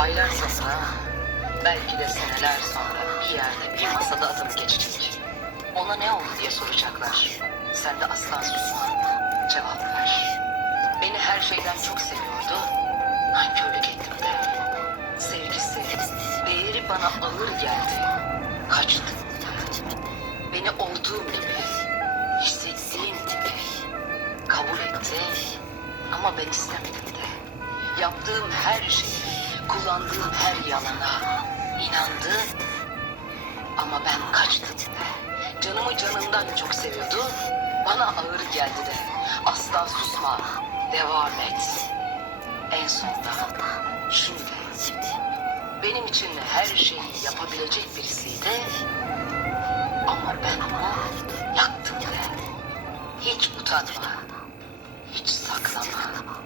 Aylar sonra, belki de seneler sonra bir yerde bir masada adını geçecek. Ona ne oldu diye soracaklar. Sen de asla susma. Cevap ver. Beni her şeyden çok seviyordu. Nankörlük ettim de. Sevgisi, değeri bana ağır geldi. Kaçtım. Beni olduğum gibi, hissettiğim gibi kabul etti. Ama ben istemedim de. Yaptığım her şeyi, kullandığım her yalana inandı. Ama ben kaçtım. Canımı canından çok seviyordu. Bana ağır geldi de. Asla susma, devam et. En sonunda, şimdi, benim için her şeyi yapabilecek birisiydi. Ama ben onu yaktım de. Hiç utanma, hiç saklama.